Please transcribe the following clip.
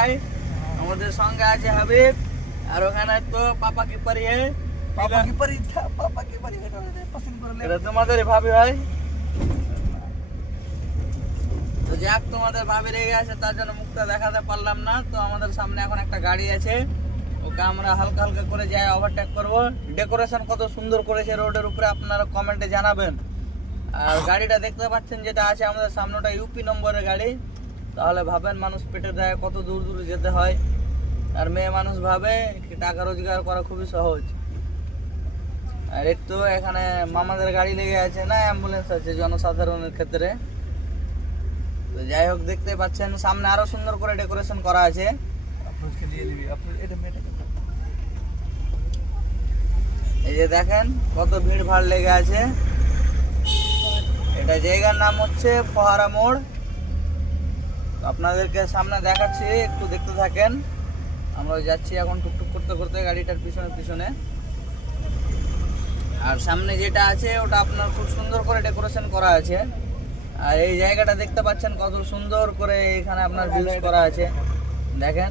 ভাই, আমাদের সঙ্গে আছে হাবিব, আর ওখানে তো পাপা কি পারি है पापा की परी था, पापा की परी है पसंद कर ले। এটা তোমাদের ভাবি ভাই। তো যাক, তোমাদের ভাবি রেগে আছে তার জন্য মুখটা দেখাতে পারলাম না। তো আমাদের সামনে এখন একটা গাড়ি আছে, ওকে আমরা হালকা হালকা করে যাই ওভারটেক করব। ডেকোরেশন কত সুন্দর করেছে রোডের উপরে, আপনারা কমেন্টে জানাবেন। আর গাড়িটা দেখতে পাচ্ছেন যেটা আছে আমাদের সামনেটা ইউপি নম্বরের গাড়ি। তাহলে ভাবেন মানুষ পেটের দায়ে কত দূর দূর যেতে হয়, আর মেয়ে মানুষ ভাবে কি টাকা রোজগার করা খুবই সহজ। আর একটু এখানে মামাদের গাড়ি লেগে আছে না, অ্যাম্বুলেন্স আছে জনসাধারণের ক্ষেত্রে। তো যাই হোক, দেখতে পাচ্ছেন সামনে আরো সুন্দর করে ডেকোরেশন করা আছে। अप्रोच के लिए भी अप्रोच এটা মেটা। এই যে দেখেন কত ভিড় ভাড় লেগে আছে। এটা জায়গার নাম হচ্ছে ফোহারা মোড়। তো আপনাদেরকে সামনে দেখাচ্ছি, একটু দেখতে থাকেন। আমরা যাচ্ছি এখন টুকটুক করতে করতে গাড়িটার পিছনে পিছনে। আর সামনে যেটা আছে ওটা আপনার খুব সুন্দর করে ডেকোরেশন করা আছে। আর এই জায়গাটা দেখতে পাচ্ছেন কত সুন্দর করে এখানে আপনার ভিউজ করা আছে, দেখেন।